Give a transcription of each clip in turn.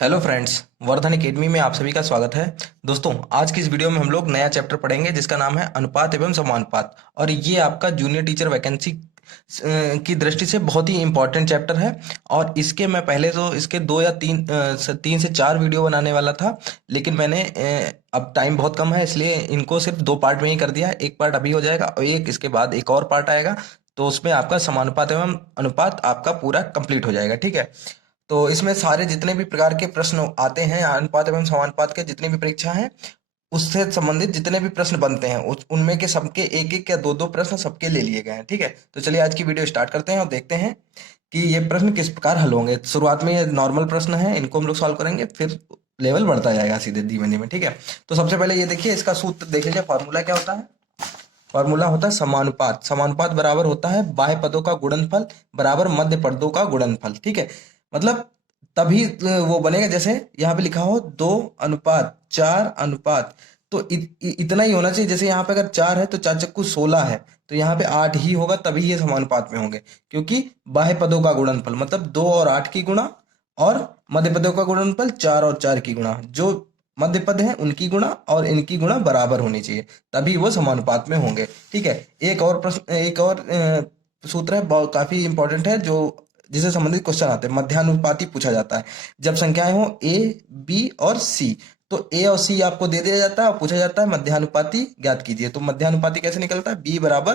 Hello friends, Vardhan academy में आप सभी का स्वागत है। दोस्तों, आज की इस वीडियो में हम लोग नया चैप्टर पढ़ेंगे जिसका नाम है अनुपात एवं समानुपात। और ये आपका जूनियर टीचर वैकेंसी की दृष्टि से बहुत ही इंपॉर्टेंट चैप्टर है। और इसके मैं पहले तो इसके 3 से 4 वीडियो बनाने वाला था, लेकिन मैंने अब टाइम बहुत कम है इसलिए इनको सिर्फ 2 पार्ट में ही कर दिया है। एक पार्ट अभी हो जाएगा और एक इसके बाद एक और पार्ट आएगा, तो उसमें आपका समानुपात एवं अनुपात आपका पूरा कंप्लीट हो जाएगा। ठीक है, तो इसमें सारे जितने भी प्रकार के प्रश्न आते हैं, अनुपात एवं समानुपात के जितनी भी परीक्षा हैं उससे संबंधित जितने भी प्रश्न बनते हैं उनमें के सबके एक एक या दो दो प्रश्न सबके ले लिए गए हैं। ठीक है, तो चलिए आज की वीडियो स्टार्ट करते हैं और देखते हैं कि ये प्रश्न किस प्रकार हल होंगे। शुरुआत में ये नॉर्मल प्रश्न है, इनको हम लोग सॉल्व करेंगे, फिर लेवल बढ़ता जाएगा सीधे धीमे धीमे। ठीक है, तो सबसे पहले ये देखिए, इसका सूत्र देख लीजिए। फॉर्मूला क्या होता है? फॉर्मूला होता है समानुपात। समानुपात बराबर होता है बाह्य पदों का गुणनफल बराबर मध्य पदों का गुणनफल। ठीक है, मतलब तभी वो बनेगा जैसे यहाँ पे लिखा हो 2:4 तो इतना ही होना चाहिए। जैसे यहाँ पे अगर 4 है तो 4×16 है, तो यहाँ पे 8 ही होगा, तभी ये समानुपात में होंगे। क्योंकि बाह्य पदों का गुणनफल मतलब 2 और 8 की गुणा, और मध्य पदों का गुणनफल 4 और 4 की गुणा। जो मध्य पद है उनकी गुणा और इनकी गुणा बराबर होनी चाहिए, तभी वो समानुपात में होंगे। ठीक है, एक और प्रश्न, एक और सूत्र है, बहुत काफी इंपॉर्टेंट है, जो जिससे संबंधित क्वेश्चन आते हैं। मध्यानुपाती पूछा जाता है जब संख्याएं हो ए, बी और सी। तो ए और सी आपको दे दिया जाता है और पूछा जाता है मध्यानुपाती ज्ञात कीजिए। तो मध्यानुपाती कैसे निकलता है? बी बराबर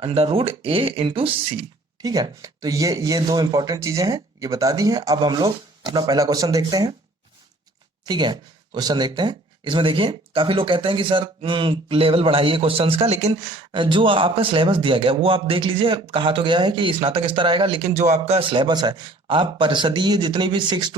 √a×c। ठीक है, तो ये दो इंपॉर्टेंट चीजें हैं, ये बता दी हैं। अब हम लोग अपना पहला क्वेश्चन देखते हैं। ठीक है, क्वेश्चन देखते हैं। इसमें देखिए, काफी लोग कहते हैं कि सर लेवल बढ़ाइए क्वेश्चंस का, लेकिन जो आपका सिलेबस दिया गया वो आप देख लीजिए। कहा तो गया है कि स्नातक स्तर आएगा, लेकिन जो आपका सिलेबस है, आप परिषदीय जितनी भी 6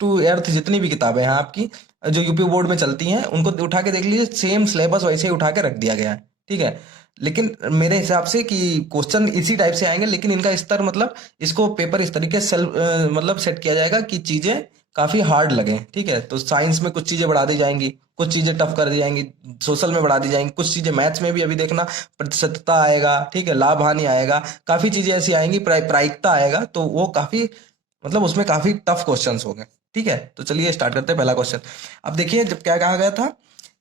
to 8 जितनी भी किताबें हैं आपकी, जो यूपी बोर्ड में चलती हैं, उनको उठा के देख लीजिए, सेम सिलेबस वैसे ही उठा के रख दिया गया है। ठीक है, लेकिन मेरे हिसाब से कि क्वेश्चन इसी टाइप से आएंगे, लेकिन इनका स्तर मतलब इसको पेपर इस तरीके से मतलब सेट किया जाएगा कि चीजें काफी हार्ड लगे। ठीक है, तो साइंस में कुछ चीजें बढ़ा दी जाएंगी, कुछ चीजें टफ कर दी जाएंगी, सोशल में बढ़ा दी जाएंगी, कुछ चीजें मैथ्स में भी अभी देखना प्रतिशतता आएगा। ठीक है, लाभ हानि आएगा, काफी चीजें ऐसी आएंगी, प्रायिकता आएगा, तो वो काफी मतलब उसमें काफी टफ क्वेश्चंस होंगे। ठीक है, तो चलिए स्टार्ट करते हैं पहला क्वेश्चन। अब देखिए, जब क्या कहा गया था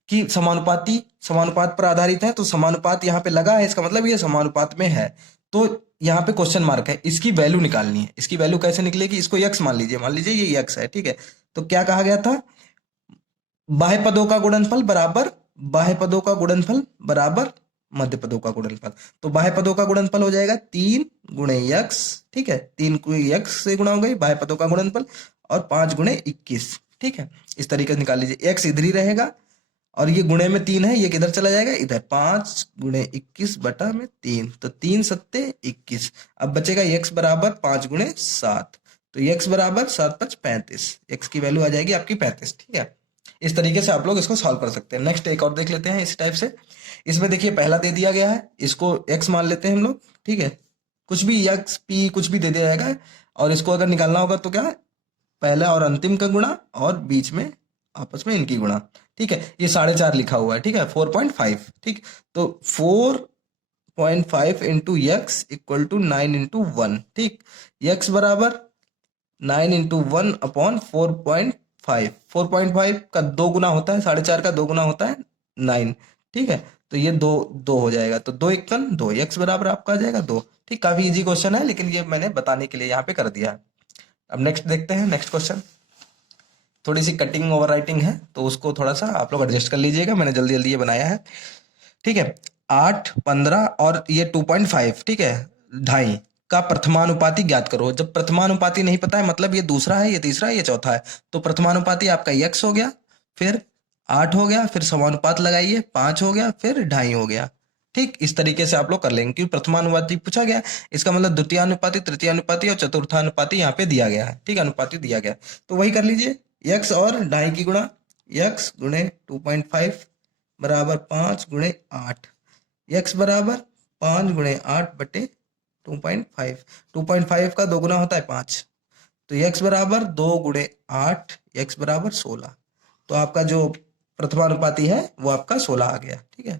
कि समानुपाती समानुपात पर आधारित है, तो समानुपात यहाँ पे लगा है, इसका मतलब ये समानुपात में है। तो यहाँ पे क्वेश्चन मार्क है, इसकी वैल्यू निकालनी है। इसकी वैल्यू कैसे निकलेगी? इसको यक्स मान लीजिए ये यक्स है। ठीक है, तो क्या कहा गया था? बाह्य पदों का गुणनफल बराबर बाह्य पदों का गुणनफल बराबर मध्य पदों का गुणनफल। तो बाह्य पदों का गुणनफल हो जाएगा 3 × यक्स। ठीक है, 3 यक्स से गुणा हो गई बाह्य पदों का गुणनफल, और 5 × 21। ठीक है, इस तरीके से निकाल लीजिए। एक्स इधर ही रहेगा और ये गुणे में 3 है, ये किधर चला जाएगा? इधर। 5 × 21/3, तो 3×7=21। अब बचेगा यक्स बराबर 5 × 7, तो यक्स बराबर 7×5=35। यक्स की वैल्यू आ जाएगी आपकी 35। ठीक है, इस तरीके से आप लोग इसको सॉल्व कर सकते हैं। नेक्स्ट एक और देख लेते हैं इस टाइप से। इसमें देखिए, पहला दे दिया गया है, इसको एक्स मान लेते हैं हम लोग। ठीक है, कुछ भी एक्स पी कुछ भी दे दिया जाएगा, और इसको अगर निकालना होगा तो क्या है? पहला और अंतिम का गुणा और बीच में आपस में इनकी गुणा। ठीक है, ये 4.5 लिखा हुआ है। ठीक है, 4.5। ठीक, तो 4.5 × x = 9 × 1। ठीक, x बराबर 9 × 1/4.5। 4.5 का 2 गुना होता है, 4.5 का 2 गुना होता है 9। ठीक है, तो ये दो दो हो जाएगा, तो 2 × 1 = 2, एक्स बराबर आपका आ जाएगा 2। ठीक, काफी इजी क्वेश्चन है, लेकिन ये मैंने बताने के लिए यहाँ पे कर दिया है। अब नेक्स्ट देखते हैं। नेक्स्ट क्वेश्चन थोड़ी सी कटिंग ओवर राइटिंग है, तो उसको थोड़ा सा आप लोग एडजस्ट कर लीजिएगा, मैंने जल्दी जल्दी ये बनाया है। ठीक है, 8, 15 और ये 2.5। ठीक है, 2.5 का प्रथमानुपाती ज्ञात करो। जब प्रथमानुपाती नहीं पता है, मतलब ये दूसरा है, ये तीसरा है, ये चौथा है, तो प्रथमानुपाती आपका यक्स हो गया, फिर 8 हो गया, फिर समानुपात लगाइए 5 हो गया, फिर 2.5 हो गया। ठीक, इस तरीके से आप लोग कर लेंगे, क्योंकि प्रथमानुपाती पूछा गया, इसका मतलब द्वितीयानुपाती, तृतीयानुपाती और चतुर्थानुपाती यहाँ पे दिया गया है। ठीक, अनुपाती दिया गया, तो वही कर लीजिए। यक्स और 2.5 की गुणा, यक्स × 2.5 बराबर 5 × 8। यक्स बराबर 5 × 8/2.5। 2.5 का 2 गुना होता है 5, तो यक्स बराबर 2 × 8, यक्स बराबर 16। तो आपका जो प्रथमानुपाती है वो आपका 16 आ गया। ठीक है,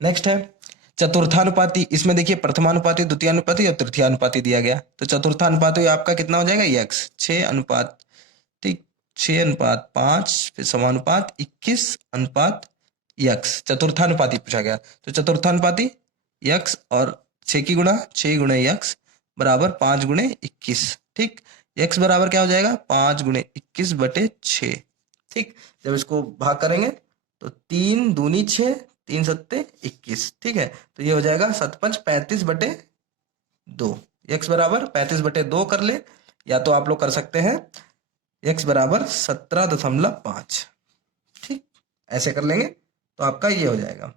नेक्स्ट है चतुर्थानुपाती। इसमें देखिए, प्रथमानुपाती, द्वितीयानुपाती और तृतीयानुपाती दिया गया, तो चतुर्थानुपाती आपका कितना हो जाएगा? यक्स 6 अनुपात 6:5, फिर समानुपात 21:x, चतुर्थानुपाती पूछा गया, तो चतुर्थानुपाती x और 6 की गुणा 6 गुणे x बराबर 5 गुणे 21। ठीक, x बराबर क्या हो जाएगा 5 गुणे 21 बटे 6। ठीक, जब इसको भाग करेंगे तो 3 दूनी 6, 3 सत्ते 21। ठीक है, तो ये हो जाएगा 7×5 35 बटे 2। x बराबर 35 बटे 2 कर ले, या तो आप लोग कर सकते हैं x बराबर 17.5। ठीक, ऐसे कर लेंगे तो आपका ये हो जाएगा।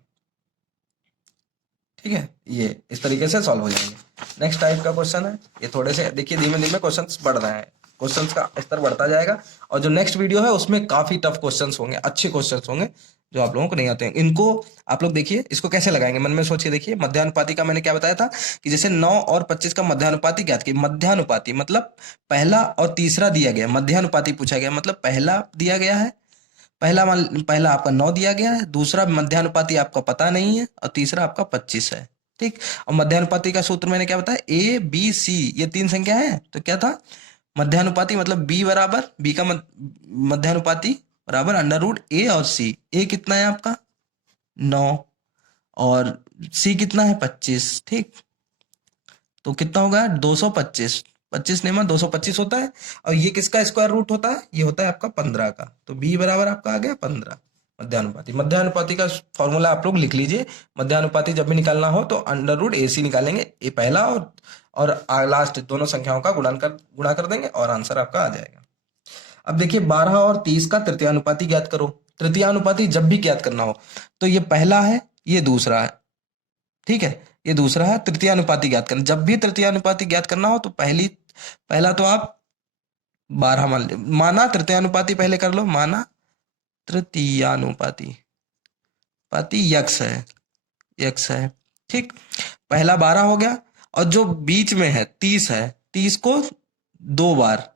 ठीक है, ये इस तरीके से सॉल्व हो जाएंगे। नेक्स्ट टाइप का क्वेश्चन है, ये थोड़े से देखिए धीमे धीमे क्वेश्चंस बढ़ रहे हैं, क्वेश्चंस का स्तर बढ़ता जाएगा, और जो नेक्स्ट वीडियो है उसमें काफी टफ क्वेश्चंस होंगे, अच्छे क्वेश्चंस होंगे जो आप लोगों को नहीं आते हैं। इनको आप लोग देखिए, इसको कैसे लगाएंगे मन में सोचिए। देखिए मध्यानुपाती का मैंने क्या बताया था कि जैसे 9 और 25 का मध्यानुपाती ज्ञात कीजिए। मध्यानुपाती मतलब पहला और तीसरा दिया गया, मध्यानुपाती पूछा गया मतलब पहला दिया गया है, पहला आपका 9 दिया गया है, दूसरा मध्यानुपाती आपका पता नहीं है, और तीसरा आपका 25 है। ठीक, और मध्यानुपाती का सूत्र मैंने क्या बताया, ए बी सी, ये 3 संख्या है, तो क्या था मध्यानुपाती मतलब b बराबर, b का मध्यानुपाती बराबर √a और c। a कितना है आपका 9 और c कितना है 25। ठीक, तो कितना होगा 225, 25 नहीं 225 होता है, और ये किसका स्क्वायर रूट होता है, ये होता है आपका 15 का, तो b बराबर आपका आ गया 15। मध्यानुपाती, मध्यानुपाती का फॉर्मूला आप लोग लिख लीजिए। मध्यानुपाती जब भी निकालना हो तो √AC निकालेंगे, ए पहला और लास्ट दोनों संख्याओं का गुणा कर देंगे और आंसर आपका आ जाएगा। अब देखिए 12 और 30 का तृतीयानुपाती ज्ञात करो। तृतीयानुपाती जब भी ज्ञात करना हो तो ये पहला है, ये दूसरा है। ठीक है, ये दूसरा है, तृतीयानुपाती ज्ञात करना, जब भी तृतीयानुपाती ज्ञात करना हो तो पहला तो आप 12 माना तृतीयानुपाती पहले कर लो, माना तृतीयानुपाती यक्स है। ठीक, पहला 12 हो गया, और जो बीच में है 30 है, 30 को 2 बार,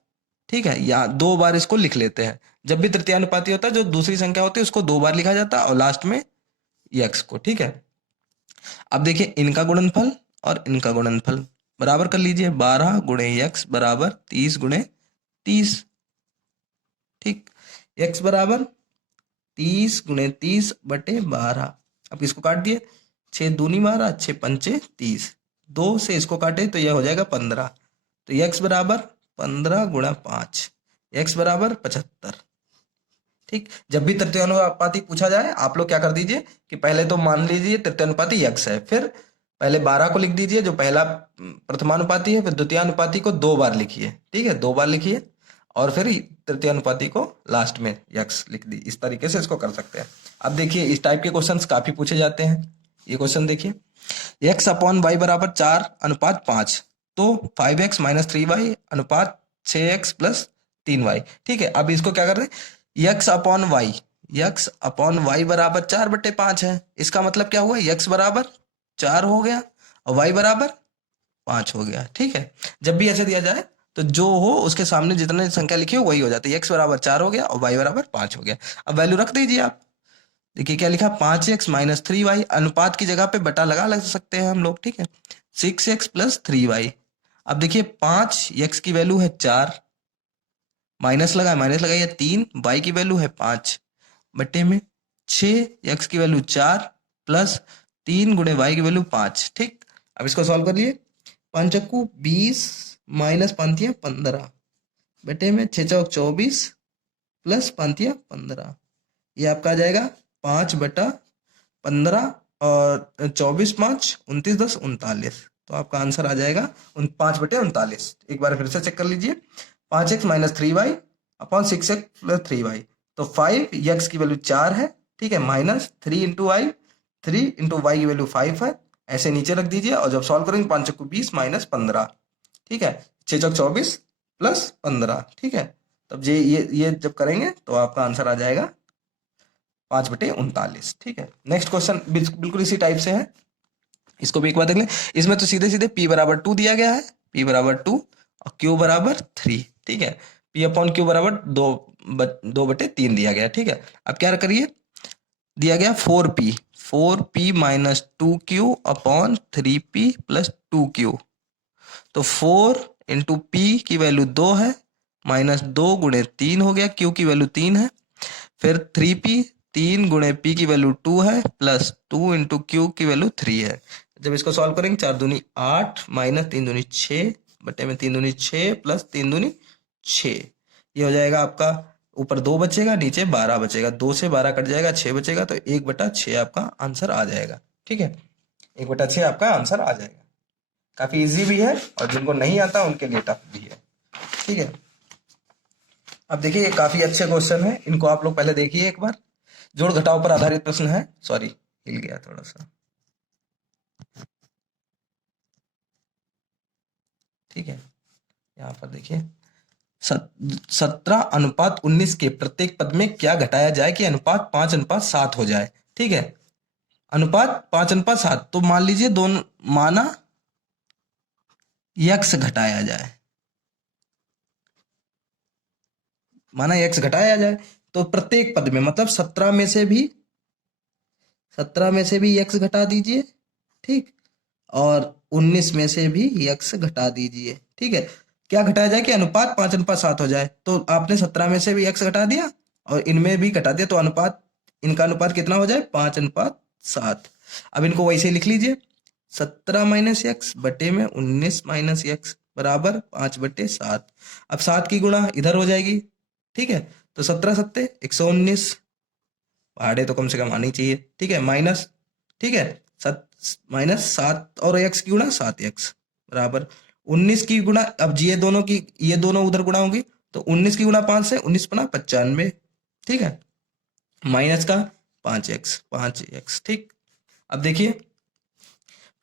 ठीक है, या 2 बार इसको लिख लेते हैं। जब भी तृतीयानुपाती होता है जो दूसरी संख्या होती है उसको 2 बार लिखा जाता है, और लास्ट में यक्स को। ठीक है, अब देखिए इनका गुणनफल और इनका गुणनफल बराबर कर लीजिए, 12 गुणे यक्स बराबर 30 गुणे 30। ठीक, यक्स बराबर 30 गुणे 30 बटे 12। अब इसको काट दिए, 6 दूनी 12, 6 पंचे 30, 2 से इसको काटे तो यह हो जाएगा 15। तो यक्स बराबर 15 गुणा 5, यक्स बराबर 75। ठीक, जब भी तृतीयानुपाती पूछा जाए आप लोग क्या कर दीजिए कि पहले तो मान लीजिए तृतीयानुपाती यक्स है, फिर पहले 12 को लिख दीजिए जो पहला प्रथमानुपाती है, फिर द्वितीयानुपाती को 2 बार लिखिए। ठीक है, 2 बार लिखिए, और फिर तृतीयानुपाती को लास्ट में यक्स लिख दी। इस तरीके से इसको कर सकते हैं। अब देखिए इस टाइप के क्वेश्चंस काफी पूछे जाते हैं। ये क्वेश्चन देखिए, x/y बराबर 4:5, तो 5x - 3y अनुपात 6x + 3y। ठीक है, अब इसको क्या कर रहे हैं, x/y बराबर 4/5 है, इसका मतलब क्या हुआ, x बराबर 4 हो गया और y बराबर 5 हो गया। ठीक है, जब भी ऐसे दिया जाए तो जो हो उसके सामने जितने संख्या लिखी हो वही हो जाती है। x बराबर 4 हो गया और y बराबर 5 हो गया। अब वैल्यू रख दीजिए आप, देखिए क्या लिखा, 5x - 3y, अनुपात की जगह पे बटा लग सकते हैं हम लोग। ठीक है, 6x + 3y। अब देखिए 5x की वैल्यू है 4, माइनस लगाइए 3, y की वैल्यू है 5 बटे में 6x की वैल्यू 4 प्लस 3 गुणे y की वैल्यू 5। ठीक, अब इसको सॉल्व कर लिए, 5 चक्कू 20 माइनस 5 15 बटे में 6 चौक 24 प्लस 5 15, ये आपका आ जाएगा 5/15, और 24 5 29 10 39, तो आपका आंसर आ जाएगा 5/39। एक बार फिर से चेक कर लीजिए, 5x - 3y upon 6x + 3y, तो 5x की वैल्यू 4 है। ठीक है, माइनस 3 × y, 3 × y की वैल्यू 5 है, ऐसे नीचे रख दीजिए, और जब सॉल्व करेंगे 5 चक्कू 20 माइनस 15। ठीक है, 6 चौक 24 प्लस 15। ठीक है, तब ये जब करेंगे तो आपका आंसर आ जाएगा 5/39। ठीक है, नेक्स्ट क्वेश्चन बिल्कुल इसी टाइप से है, इसको भी एक बार देख लें। इसमें तो सीधे सीधे p बराबर 2 दिया गया है, p बराबर 2 और q बराबर 3। ठीक है, p/q बराबर 2/3 दिया गया। ठीक है, अब क्या करिए, दिया गया 4p - 2q upon 3p + 2q, तो 4 × p की वैल्यू 2 है, माइनस 2 गुणे 3 हो गया, क्यू की वैल्यू 3 है, फिर 3p, 3 गुणे p की वैल्यू 2 है, प्लस 2 इंटू क्यू की वैल्यू 3 है। जब इसको सॉल्व करेंगे 4 दूनी 8 माइनस 3 दूनी 6 बटे में 3 दूनी 6 प्लस 3 दूनी 6, ये हो जाएगा आपका, ऊपर 2 बचेगा, नीचे 12 बचेगा, 2 से 12 कट जाएगा, 6 बचेगा, तो 1/6 आपका आंसर आ जाएगा। ठीक है, 1/6 आपका आंसर आ जाएगा। काफी इजी भी है और जिनको नहीं आता उनके लिए टफ भी है। ठीक है, अब देखिए ये काफी अच्छे क्वेश्चन है, इनको आप लोग पहले देखिए एक बार। जोड़ घटाव पर आधारित प्रश्न है, सॉरी हिल गया थोड़ा सा। ठीक है, यहाँ पर देखिए 17:19 के प्रत्येक पद में क्या घटाया जाए कि अनुपात 5:7 हो जाए। ठीक है, अनुपात 5:7, तो मान लीजिए दोनों, माना यक्स घटाया जाए, माना यक्स घटाया जाए, तो प्रत्येक पद में मतलब 17 में से भी यक्स घटा दीजिए। ठीक, और 19 में से भी यक्स घटा दीजिए। ठीक है, क्या घटाया जाए कि अनुपात 5:7 हो जाए, तो आपने 17 में से भी यक्स घटा दिया और इनमें भी घटा दिया, तो अनुपात, इनका अनुपात कितना हो जाए, 5:7। अब इनको वैसे ही लिख लीजिए, 17 माइनस यक्स बटे में 19 माइनस यक्स बराबर 5/7। अब 7 की गुणा इधर हो जाएगी। ठीक है, तो 17 सत्ते 119, पहाड़े तो कम से कम आनी चाहिए। ठीक है, माइनस, ठीक है, माइनस 7 और एक्स की गुणा 7x बराबर 19 की गुणा, अब ये दोनों की, ये दोनों उधर गुणा होगी, तो 19 की गुणा 5 से 19×95। ठीक है, माइनस का 5x। ठीक, अब देखिए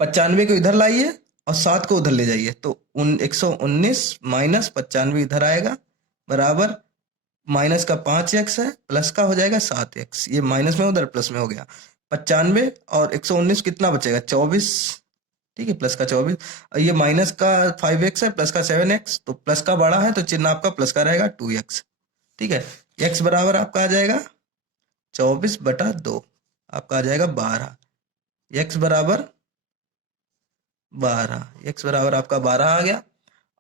95 को इधर लाइए और 7 को उधर ले जाइए, तो 119 माइनस 95 इधर आएगा बराबर माइनस का 5x है, प्लस का हो जाएगा 7x, ये माइनस में उधर प्लस में हो गया 95 और 119 कितना बचेगा 24। ठीक है, प्लस का 24, और ये माइनस का 5x है, प्लस का 7x, तो प्लस का बड़ा है तो चिन्ह आपका प्लस का रहेगा 2x। ठीक है, x बराबर आपका आ जाएगा 24/2, आपका आ जाएगा 12, x बराबर 12, x बराबर आपका 12 आ गया।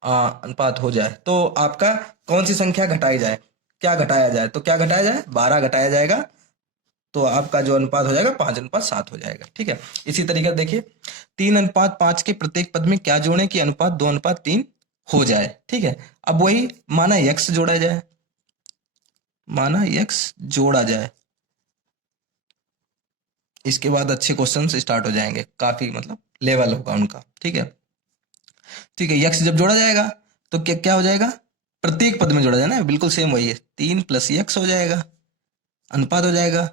अनुपात हो जाए तो आपका कौन सी संख्या घटाई जाए, क्या घटाया जाए, तो क्या घटाया जाए, 12 घटाया जाएगा, तो आपका जो अनुपात हो जाएगा 5:7 हो जाएगा। ठीक है, इसी तरीके से देखिए 3:5 के प्रत्येक पद में क्या जोड़ें कि अनुपात 2:3 हो जाए। ठीक है, अब वही माना यक्स जोड़ा जाए, माना यक्स जोड़ा जाए, इसके बाद अच्छे क्वेश्चन स्टार्ट हो जाएंगे, काफी मतलब लेवल होगा उनका। ठीक है, ठीक है, यक्स जब जोड़ा जाएगा तो क्या क्या हो जाएगा, प्रत्येक पद में जोड़ा जाए ना, बिल्कुल सेम वही है, 3 + यक्स हो जाएगा, अनुपात हो जाएगा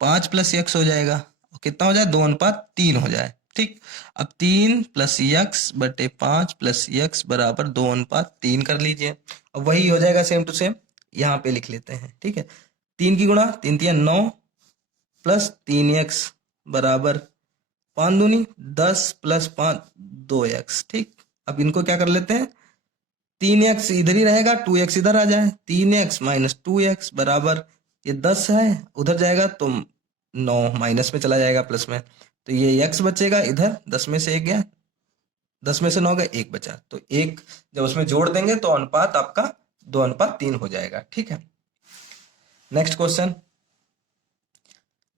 5 + यक्स हो जाएगा, और कितना हो जाए 2:3 हो जाए। ठीक, अब 3 + यक्स बटे 5 + यक्स बराबर 2:3 कर लीजिए। अब वही हो जाएगा सेम टू सेम, यहाँ पे लिख लेते हैं। ठीक है, 3 की गुणा 3 × 9 प्लस 3x बराबर 5 दूनी 10 + 5 2x। ठीक, अब इनको क्या कर लेते हैं, 3x इधर ही रहेगा, 2x इधर आ जाए, 3x - 2x बराबर, ये 10 है उधर जाएगा तो 9 माइनस में चला जाएगा प्लस में, तो ये x बचेगा इधर, 10 में से 1 गया, 10 में से 9 गया, 1 बचा, तो 1 जब उसमें जोड़ देंगे तो अनुपात आपका 2:3 हो जाएगा। ठीक है, नेक्स्ट क्वेश्चन,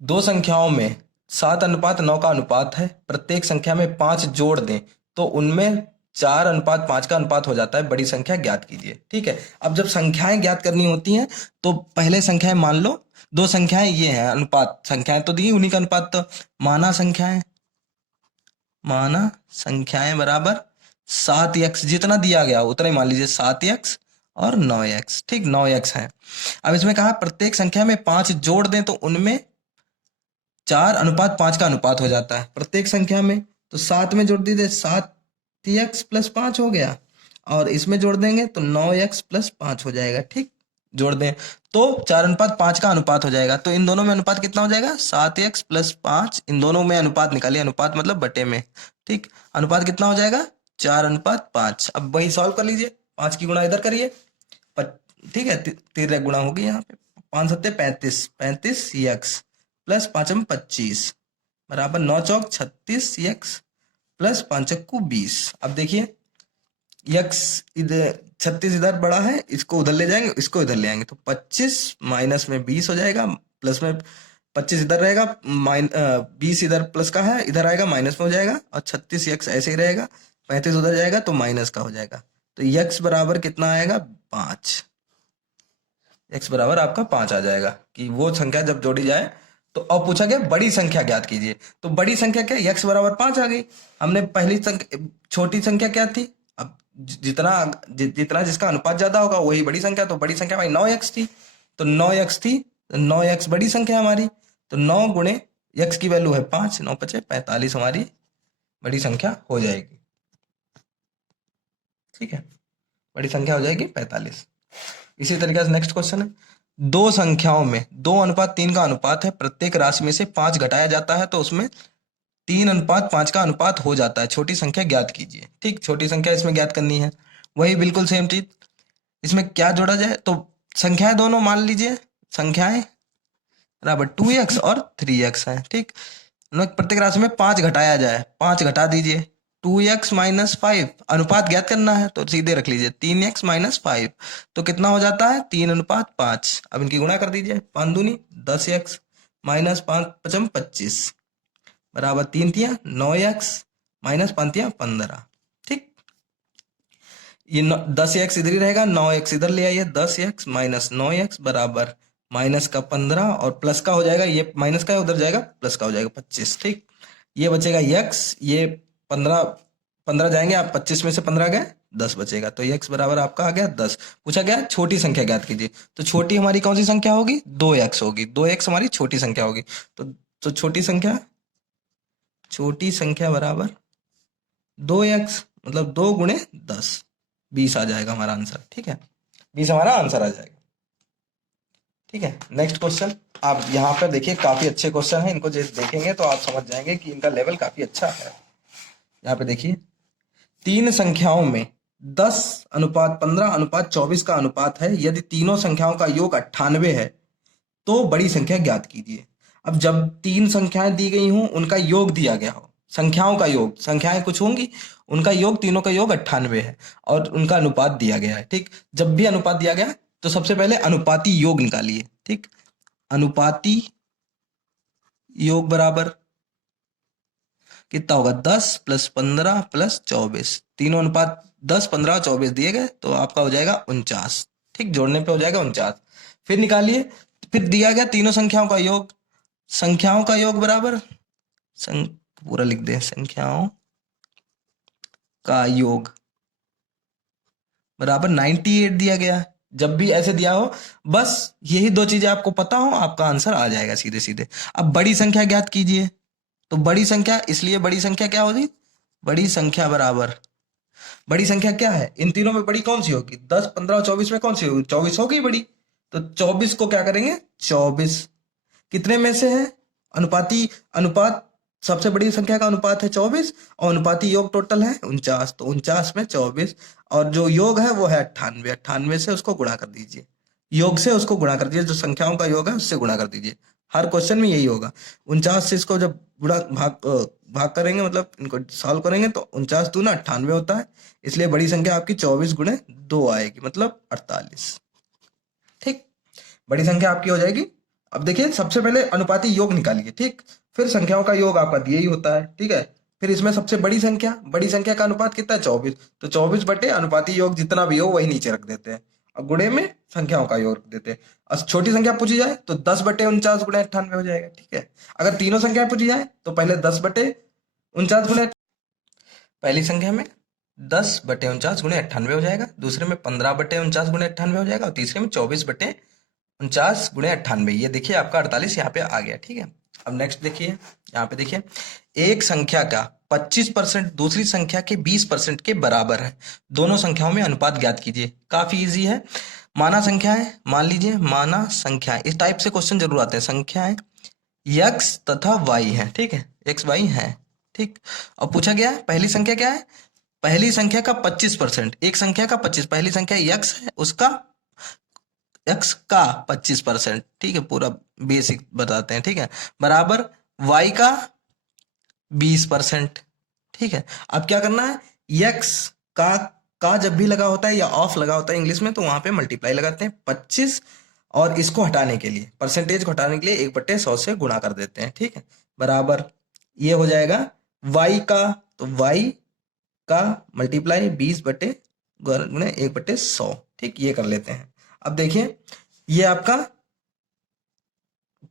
दो संख्याओं में 7:9 का अनुपात है, प्रत्येक संख्या में 5 जोड़ दें तो उनमें 4:5 का अनुपात हो जाता है, बड़ी संख्या ज्ञात कीजिए। ठीक है, अब जब संख्याएं ज्ञात करनी होती हैं तो पहले संख्याएं मान लो, दो संख्याएं ये हैं, अनुपात संख्याएं तो दी, उन्हीं का अनुपात, तो माना संख्याएं बराबर 7x, जितना दिया गया उतना ही मान लीजिए, 7x और 9x। ठीक, 9x है। अब इसमें कहा प्रत्येक संख्या में 5 जोड़ दें तो उनमें 4:5 का अनुपात हो जाता है प्रत्येक संख्या में, तो 7 में जोड़ दीजिए 7x + 5 हो गया, और इसमें जोड़ देंगे तो 9x + 5 हो जाएगा। ठीक, जोड़ दें तो 4:5 का अनुपात हो जाएगा, तो इन दोनों में अनुपात कितना हो जाएगा, 7x + 5, इन दोनों में अनुपात निकालिए, अनुपात मतलब बटे में। ठीक, अनुपात कितना हो जाएगा, 4:5। अब वही सॉल्व कर लीजिए, 5 की गुणा इधर करिए, ठीक है, 13 गुणा होगी यहाँ पे, 5 × 7 = 35, 35x प्लस 5 × 25 बराबर 9 × 4 = 36x प्लस 5 × 20। अब देखिए x इधर 36 इधर बड़ा है, इसको उधर ले जाएंगे, इसको इधर ले आएंगे, तो 25 माइनस में 20 हो जाएगा, प्लस में 25 इधर रहेगा, 20 इधर प्लस का है, इधर आएगा माइनस में हो जाएगा, और 36 यक्स ऐसे ही रहेगा, 35 उधर जाएगा तो माइनस का हो जाएगा। तो यक्स बराबर कितना आएगा? 5। एक्स बराबर आपका 5 आ जाएगा कि वो संख्या जब जोड़ी जाए तो। अब पूछा गया बड़ी संख्या ज्ञात कीजिए, तो बड़ी संख्या क्या? एक्स बराबर 5 आ गई। हमने पहली संख्या, छोटी संख्या क्या थी? अब जितना जिसका अनुपात ज्यादा होगा वही बड़ी संख्या, तो बड़ी संख्या हमारी 9x थी, तो 9x थी, तो 9x बड़ी संख्या हमारी, तो 9 गुणे x की वैल्यू है 5, 9 5 45 हमारी बड़ी संख्या हो जाएगी। ठीक है, बड़ी संख्या हो जाएगी 45। इसी तरीके से नेक्स्ट क्वेश्चन है, दो संख्याओं में 2:3 का अनुपात है, प्रत्येक राशि में से 5 घटाया जाता है तो उसमें 3:5 का अनुपात हो जाता है, छोटी संख्या ज्ञात कीजिए। ठीक, छोटी संख्या इसमें ज्ञात करनी है, वही बिल्कुल सेम चीज। इसमें क्या जोड़ा जाए? तो संख्याएं दोनों मान लीजिए, संख्याएं बराबर 2x और 3x है। ठीक, प्रत्येक राशि में 5 घटाया जाए, 5 घटा दीजिए, 2x माइनस 5, अनुपात ज्ञात करना है तो सीधे रख लीजिए 3x माइनस 5, तो कितना हो जाता है? 3:5। अब इनकी गुणा कर दीजिए, 5 दूनी 10x माइनस 5 पचम 25 बराबर 3 तिया 9x माइनस 5 तिया 15। ठीक, ये 10x इधर ही रहेगा, 9x इधर ले आइए, 10x माइनस 9x बराबर माइनस का 15 और प्लस का हो जाएगा, ये माइनस का है उधर जाएगा, प्लस का हो जाएगा 25। ठीक, ये बचेगा x, ये 15 जाएंगे, आप 25 में से 15 गए, 10 बचेगा, तो x बराबर आपका आ गया 10। पूछा गया छोटी संख्या ज्ञात कीजिए, तो छोटी हमारी कौन सी संख्या होगी? 2x होगी, 2x हमारी छोटी संख्या होगी। तो छोटी संख्या बराबर 2x, मतलब 2 गुणे 10, 20 आ जाएगा हमारा आंसर। ठीक है, 20 हमारा आंसर आ जाएगा। ठीक है, नेक्स्ट क्वेश्चन। आप यहाँ पर देखिए, काफी अच्छे क्वेश्चन है, इनको जैसे देखेंगे तो आप समझ जाएंगे कि इनका लेवल काफी अच्छा है। यहाँ पे देखिए, 3 संख्याओं में 10:15:24 का अनुपात है, यदि तीनों संख्याओं का योग 98 है तो बड़ी संख्या ज्ञात कीजिए। अब जब 3 संख्याएं दी गई हों, उनका योग दिया गया हो, संख्याओं का योग, संख्याएं कुछ होंगी, उनका योग, तीनों का योग 98 है और उनका अनुपात दिया गया है। ठीक, जब भी अनुपात दिया गया तो सबसे पहले अनुपाती योग निकालिए। ठीक, अनुपाती योग बराबर कितना होगा? 10 प्लस 15 प्लस 24, तीनों अनुपात 10 15 और 24 दिए गए तो आपका हो जाएगा 49। ठीक, जोड़ने पे हो जाएगा 49। फिर निकालिए, फिर दिया गया तीनों संख्याओं का योग, संख्याओं का योग बराबर पूरा लिख दें, संख्याओं का योग बराबर 98 दिया गया। जब भी ऐसे दिया हो, बस यही 2 चीजें आपको पता हो, आपका आंसर आ जाएगा सीधे सीधे। अब बड़ी संख्या ज्ञात कीजिए, तो बड़ी संख्या, इसलिए बड़ी संख्या क्या होगी? बड़ी संख्या बराबर, बड़ी संख्या क्या है? इन तीनों में बड़ी कौन सी होगी? 10 15 और 24 में कौन सी होगी? 24 होगी बड़ी, तो 24 को क्या करेंगे? 24 कितने में से है? अनुपात सबसे बड़ी संख्या का अनुपात है 24 और अनुपाती योग टोटल है 49, तो 49 में 24 और जो योग है वो है 98, 98 से उसको गुणा कर दीजिए, योग से उसको गुणा कर दीजिए, जो संख्याओं का योग है उससे गुणा कर दीजिए। हर क्वेश्चन में यही होगा। 49 से इसको जब गुणा भाग करेंगे, मतलब इनको सॉल्व करेंगे, तो 49 दूना 98 होता है, इसलिए बड़ी संख्या आपकी 24 गुणे 2 आएगी, मतलब 48। ठीक, बड़ी संख्या आपकी हो जाएगी। अब देखिए, सबसे पहले अनुपाती योग निकालिए। ठीक, फिर संख्याओं का योग आपका दिया ही होता है। ठीक है, फिर इसमें सबसे बड़ी संख्या का अनुपात कितना है? 24, तो 24 बटे अनुपाती योग जितना भी हो वही नीचे रख देते हैं और गुणे में संख्याओं का योग रख देते हैं। और छोटी संख्या पूछी जाए तो 10 बटे 49 गुणे 98 हो जाएगा। ठीक है, अगर तीनों संख्या पूछी जाए तो पहले 10 बटे 49 गुणे, पहली संख्या में 10 बटे 49 गुणे 98 हो जाएगा, दूसरे में 15 बटे 49 गुणे 98 हो जाएगा और तीसरे में 24 बटे 49 गुणे 98। ये देखिए आपका 48 यहाँ पे आ गया। ठीक है, अब नेक्स्ट देखिए, यहाँ पे देखिए, एक संख्या का 25% दूसरी संख्या के 20% के बराबर है, दोनों संख्याओं में अनुपात ज्ञात कीजिए। काफी इजी है। माना संख्याएं, मान लीजिए माना संख्याएं, इस टाइप से क्वेश्चन जरूर आते हैं। संख्याएं x तथा y है। ठीक है, x y है। ठीक, और पूछा गया है पहली संख्या क्या है? पहली संख्या का 25%, एक संख्या का 25, पहली संख्या x है, उसका x का 25%। ठीक है, पूरा बेसिक बताते हैं। ठीक है, बराबर y का 20%। ठीक है, अब क्या करना है? x का का जब भी लगा होता है या ऑफ लगा होता है इंग्लिश में, तो वहां पे मल्टीप्लाई लगाते हैं 25, और इसको हटाने के लिए, परसेंटेज को हटाने के लिए 1/100 से गुणा कर देते हैं। ठीक है, बराबर ये हो जाएगा y का, तो y का मल्टीप्लाई 20 गुणे 1/100। ठीक, ये कर लेते हैं। अब देखिए ये आपका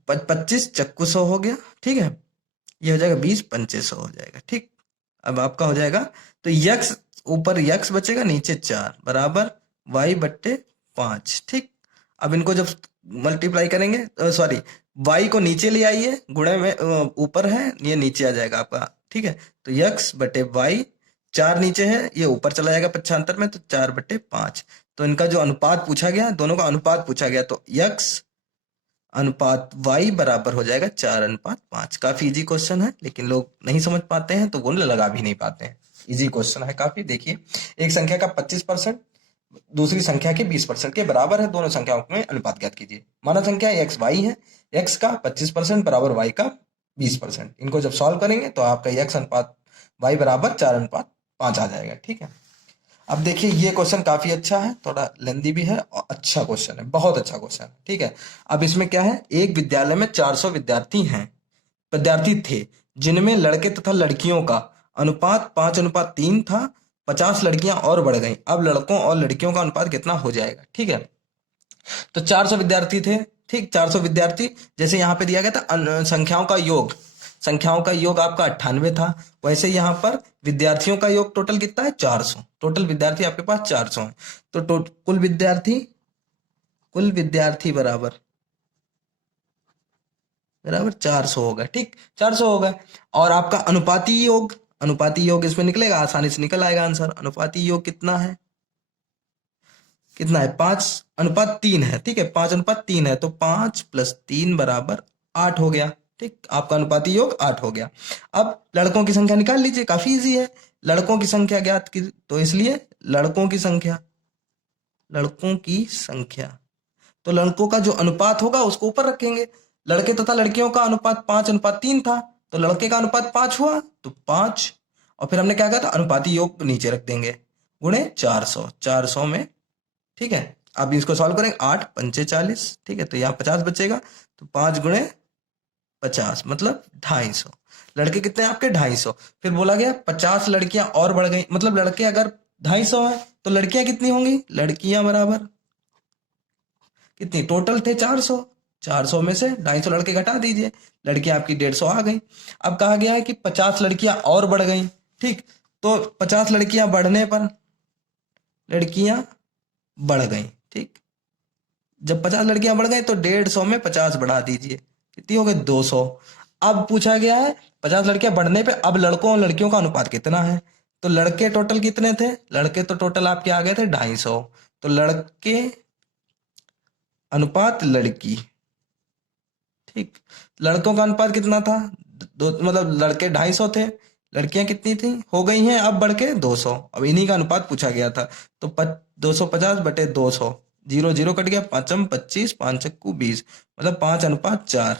25 चक्कू 100 हो गया। ठीक है, ये हो जाएगा 20 पंचे 100 हो जाएगा। ठीक, अब आपका हो जाएगा, तो यक्स ऊपर यक्स बचेगा, नीचे 4 बराबर y/5। ठीक, अब इनको जब मल्टीप्लाई करेंगे, सॉरी, y को नीचे ले आइए, गुणे में ऊपर है, ये नीचे आ जाएगा आपका। ठीक है, तो x/y, 4 नीचे है, ये ऊपर चला जाएगा 75 में, तो 4/5। तो इनका जो अनुपात पूछा गया, दोनों का अनुपात पूछा गया, तो x अनुपात y बराबर हो जाएगा 4:5। काफी इजी क्वेश्चन है, लेकिन लोग नहीं समझ पाते हैं, तो वो लगा भी नहीं पाते हैं। इजी क्वेश्चन है काफी। देखिए, एक संख्या का 25% दूसरी संख्या के 20% के बराबर है, दोनों संख्याओं में अनुपात ज्ञात कीजिए। माना संख्या x y है, x का 25% बराबर y का 20%। इनको जब सॉल्व करेंगे तो आपका x अनुपात y बराबर 4:5 आ जाएगा। ठीक है, अब देखिए ये क्वेश्चन काफी अच्छा है, थोड़ा लेंदी भी है और अच्छा क्वेश्चन है, बहुत अच्छा क्वेश्चन है। ठीक है, अब इसमें क्या है, एक विद्यालय में 400 विद्यार्थी थे, जिनमें लड़के तथा लड़कियों का अनुपात 5:3 था। 50 लड़कियां और बढ़ गईं। अब लड़कों और लड़कियों का अनुपात कितना हो जाएगा? ठीक है, तो 400 विद्यार्थी थे। ठीक, 400 विद्यार्थी, जैसे यहाँ पे दिया गया था संख्याओं का योग आपका 98 था, वैसे यहाँ पर विद्यार्थियों का योग टोटल कितना है? 400। टोटल विद्यार्थी आपके पास 400 है, तो कुल विद्यार्थी बराबर 400 होगा। ठीक, 400 होगा। और आपका अनुपाती योग इसमें निकलेगा, आसानी से निकल आएगा आंसर। अनुपाती योग कितना है? 5:3 है। ठीक है, 5:3 है, तो 5 + 3 बराबर 8 हो गया। ठीक, आपका अनुपाती योग 8 हो गया। अब लड़कों की संख्या निकाल लीजिए, काफी इजी है। लड़कों की संख्या ज्ञात की, तो इसलिए लड़कों की संख्या, तो लड़कों का जो अनुपात होगा उसको ऊपर रखेंगे। लड़के तथा लड़कियों का अनुपात 5:3 था, तो लड़के का अनुपात 5 हुआ, तो 5, और फिर हमने क्या कहा था, अनुपाती योग नीचे रख देंगे, गुणे 400 में। ठीक है, अब इसको सॉल्व करेंगे, 8 पंचे 40। ठीक है, तो यहाँ 50 बचेगा, तो 5 गुणे 50 मतलब 250। लड़के कितने हैं आपके? 250। फिर बोला गया 50 लड़कियां और बढ़ गई, मतलब लड़के अगर 250 है तो लड़कियां कितनी होंगी? लड़कियां बराबर कितनी? टोटल थे 400, 400 में से 250 लड़के घटा दीजिए, लड़कियां आपकी 150 आ गई। अब कहा गया है कि 50 लड़कियां और बढ़ गई। ठीक, तो 50 लड़कियां बढ़ने पर लड़कियां बढ़ गई। ठीक, जब 50 लड़कियां बढ़ गई तो 150 में 50 बढ़ा दीजिए, कितनी हो गई? 200। अब पूछा गया है 50 लड़कियां बढ़ने पे अब लड़कों और लड़कियों का अनुपात कितना है? तो लड़के टोटल कितने थे? लड़के तो टोटल आपके आ गए थे 250, तो लड़के अनुपात लड़की। ठीक, लड़कों का अनुपात कितना था? दो, मतलब लड़के 250 थे, लड़कियां कितनी थी? हो गई हैं अब बढ़ के 200। अब इन्हीं का अनुपात पूछा गया था, तो 250/200, 0 0 कट गया, 5×25, 5×20, मतलब 5:4।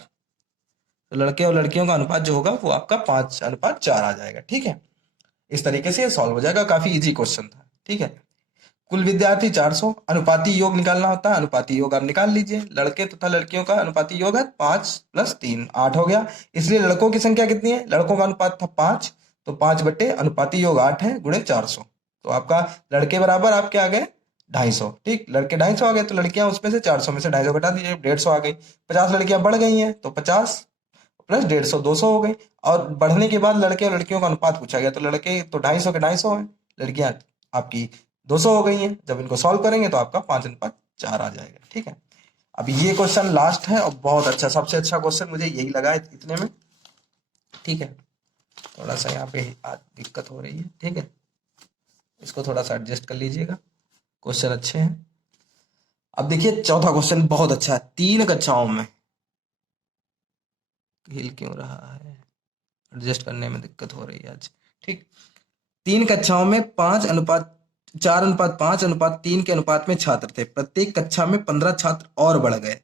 तो लड़के और लड़कियों का अनुपात जो होगा वो आपका 5:4 आ जाएगा। ठीक है, इस तरीके से ये सॉल्व हो जाएगा, काफी इजी क्वेश्चन था। ठीक है, कुल विद्यार्थी 400, अनुपाती योग निकालना होता है, अनुपाती योग आप निकाल लीजिए। लड़के तथा लड़कियों का अनुपाती योग है 5 + 3 8 हो गया। इसलिए लड़कों की संख्या कितनी है? लड़कों का अनुपात था 5, तो 5 अनुपाती योग 8 है, गुणे 400। तो आपका लड़के बराबर आपके आ गए 250। ठीक, लड़के 250 आ गए, तो लड़कियां उसमें से 400 में से 250 घटा दीजिए, 150 आ गई। 50 लड़कियां बढ़ गई हैं, तो 50 + 150 200 हो गई। और बढ़ने के बाद लड़के और लड़कियों का अनुपात पूछा गया, तो लड़के तो 250 के 250 है, लड़कियां आपकी 200 हो गई हैं। जब इनको सॉल्व करेंगे तो आपका 5:4 आ जाएगा। ठीक है, अब ये क्वेश्चन लास्ट है और बहुत अच्छा, सबसे अच्छा क्वेश्चन मुझे यही लगा है इतने में। ठीक है, थोड़ा सा यहाँ पे आज दिक्कत हो रही है। ठीक है, इसको थोड़ा सा एडजस्ट कर लीजिएगा, क्वेश्चन अच्छे हैं। अब देखिए चौथा क्वेश्चन बहुत अच्छा है। 3 कक्षाओं में हिल क्यों रहा है, एडजस्ट करने में दिक्कत हो रही है आज। ठीक, 3 कक्षाओं में 4:5:3 के अनुपात में छात्र थे। प्रत्येक कक्षा में 15 छात्र और बढ़ गए,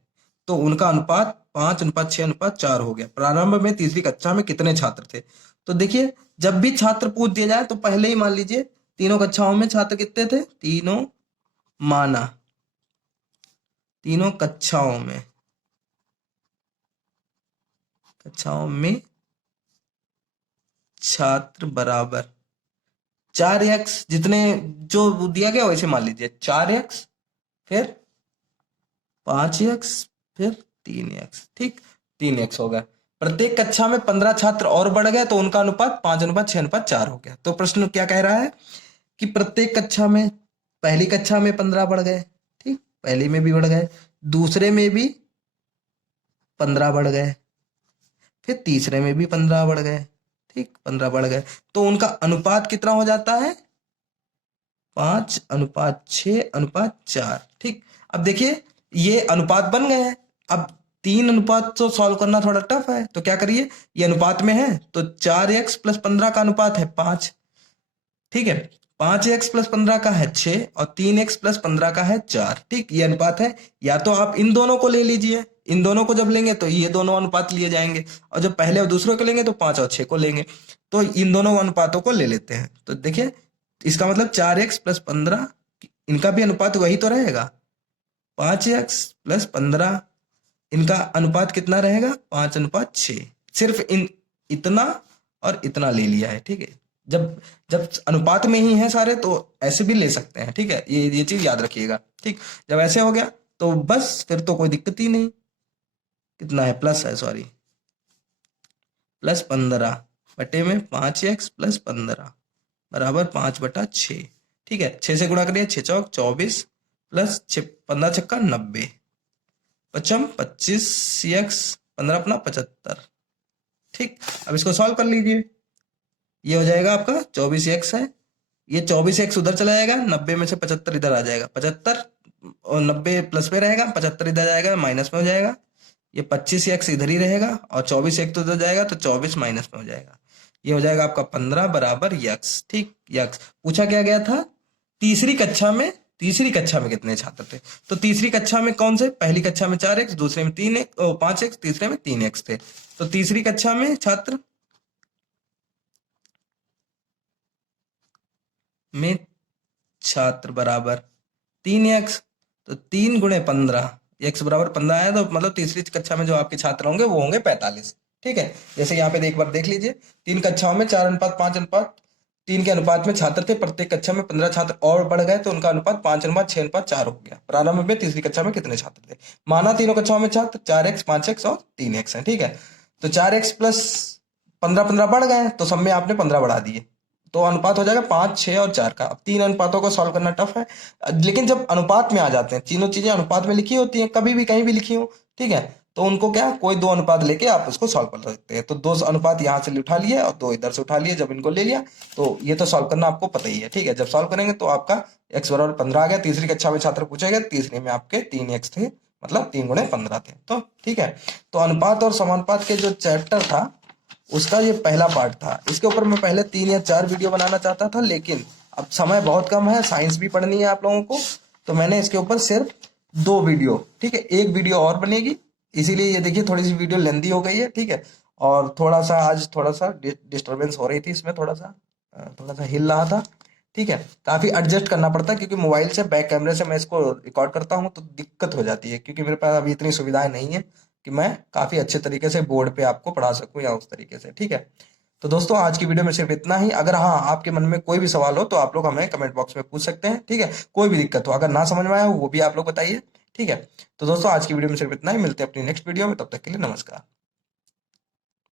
तो उनका अनुपात 5:6:4 हो गया। प्रारंभ में तीसरी कक्षा में कितने छात्र थे? तो देखिए, जब भी छात्र पूछ दिया जाए तो पहले ही मान लीजिए तीनों कक्षाओं में छात्र कितने थे? तीनों माना, तीनों कक्षाओं में छात्र बराबर 4x, जितने जो दिया गया वैसे मान लीजिए 4x, फिर 5x, फिर 3x। ठीक, 3x हो गया। प्रत्येक कक्षा में 15 छात्र और बढ़ गए तो उनका अनुपात 5:6:4 हो गया। तो प्रश्न क्या कह रहा है कि प्रत्येक कक्षा में, पहली कक्षा में 15 बढ़ गए, ठीक, पहली में भी बढ़ गए, दूसरे में भी 15 बढ़ गए, फिर तीसरे में भी 15 बढ़ गए, ठीक, 15 बढ़ गए, तो उनका अनुपात कितना हो जाता है? 5:6:4। ठीक, अब देखिए ये अनुपात बन गए हैं। अब 3 अनुपात तो सॉल्व करना थोड़ा टफ है, तो क्या करिए, ये अनुपात में है तो 4x + 15 का अनुपात है 5, ठीक है, 5x + 15 का है 6 और 3x + 15 का है 4। ठीक, ये अनुपात है। या तो आप इन दोनों को ले लीजिए, इन दोनों को जब लेंगे तो ये दोनों अनुपात लिए जाएंगे, और जब पहले और दूसरे को लेंगे तो 5 और 6 को लेंगे। तो इन दोनों अनुपातों को ले लेते हैं। तो देखिए इसका मतलब 4x + 15, इनका भी अनुपात वही तो रहेगा, 5x + 15, इनका अनुपात कितना रहेगा? 5:6। सिर्फ इतना और इतना ले लिया है। ठीक है, जब जब अनुपात में ही है सारे तो ऐसे भी ले सकते हैं। ठीक है, ये चीज याद रखिएगा। ठीक, जब ऐसे हो गया तो बस फिर तो कोई दिक्कत ही नहीं। कितना है? प्लस है, सॉरी, +15 बटे में 5x + 15 बराबर 5/6। ठीक है, 6 से गुणा करिए, 6 चौक 24 प्लस 15 छक्का 90, पचम 25x 15 अपना 75। ठीक, अब इसको सॉल्व कर लीजिए, ये हो जाएगा आपका 24x है, ये 24x उधर चला जाएगा, 90 में से 75 इधर आ जाएगा, 75 और 90 प्लस में रहेगा, 75 इधर जाएगा माइनस में हो जाएगा, ये 25x इधर ही रहेगा और 24x तो इधर जाएगा तो 24 माइनस में हो जाएगा। ये हो जाएगा आपका 15 बराबर x। ठीक, x पूछा क्या गया था? तीसरी कक्षा में कितने छात्र थे? तो तीसरी कक्षा में कौन से? पहली कक्षा में 4x, दूसरे में 5x, तीसरे में 3x थे। तो तीसरी कक्षा में छात्र बराबर 3x, तो 3 × 15, x बराबर 15 आया, तो मतलब तीसरी कक्षा में जो आपके छात्र होंगे वो होंगे 45। ठीक है, जैसे यहाँ पे एक बार देख लीजिए, 3 कक्षाओं में 4:5:3 के अनुपात में छात्र थे, प्रत्येक कक्षा में 15 छात्र और बढ़ गए तो उनका अनुपात 5:6:4 हो गया। प्रारंभ में तीसरी कक्षा में कितने छात्र थे? माना तीनों कक्षाओं में छात्र 4x, 5x और 3x है। ठीक है, तो 4x + 15 बढ़ गए तो सब में आपने 15 बढ़ा दिए, तो अनुपात हो जाएगा 5, 6 और 4 का। अब 3 अनुपातों को सॉल्व करना टफ है, लेकिन जब अनुपात में आ जाते हैं, तीनों चीजें अनुपात में लिखी होती हैं, कभी भी कहीं भी लिखी हो, ठीक है, तो उनको क्या, कोई 2 अनुपात लेके आप उसको सॉल्व कर सकते हैं। तो 2 अनुपात यहाँ से उठा लिए और 2 इधर से उठा लिए, जब इनको ले लिया तो ये तो सॉल्व करना आपको पता ही है। ठीक है, जब सॉल्व करेंगे तो आपका x बराबर 15 आ गया। तीसरी कक्षा में छात्र पूछे गए, तीसरे में आपके 3x थे, मतलब 3 × 15 थे। तो ठीक है, तो अनुपात और समानुपात के जो चैप्टर था उसका ये पहला पार्ट था। इसके ऊपर मैं पहले 3 या 4 वीडियो बनाना चाहता था, लेकिन अब समय बहुत कम है, साइंस भी पढ़नी है आप लोगों को, तो मैंने इसके ऊपर सिर्फ 2 वीडियो, ठीक है, एक वीडियो और बनेगी, इसीलिए ये देखिए थोड़ी सी वीडियो लेंदी हो गई है। ठीक है, और थोड़ा सा आज थोड़ा सा डिस्टर्बेंस हो रही थी इसमें, थोड़ा सा हिल रहा था। ठीक है, काफी एडजस्ट करना पड़ता है क्योंकि मोबाइल से, बैक कैमरे से मैं इसको रिकॉर्ड करता हूँ तो दिक्कत हो जाती है, क्योंकि मेरे पास अभी इतनी सुविधाएं नहीं है कि मैं काफी अच्छे तरीके से बोर्ड पे आपको पढ़ा सकूं या उस तरीके से। ठीक है, तो दोस्तों आज की वीडियो में सिर्फ इतना ही। अगर हाँ आपके मन में कोई भी सवाल हो तो आप लोग हमें कमेंट बॉक्स में पूछ सकते हैं। ठीक है, कोई भी दिक्कत हो, अगर ना समझ में आया हो वो भी आप लोग बताइए। ठीक है, तो दोस्तों आज की वीडियो में सिर्फ इतना ही, मिलते हैं अपनी नेक्स्ट वीडियो में, तब तक के लिए नमस्कार।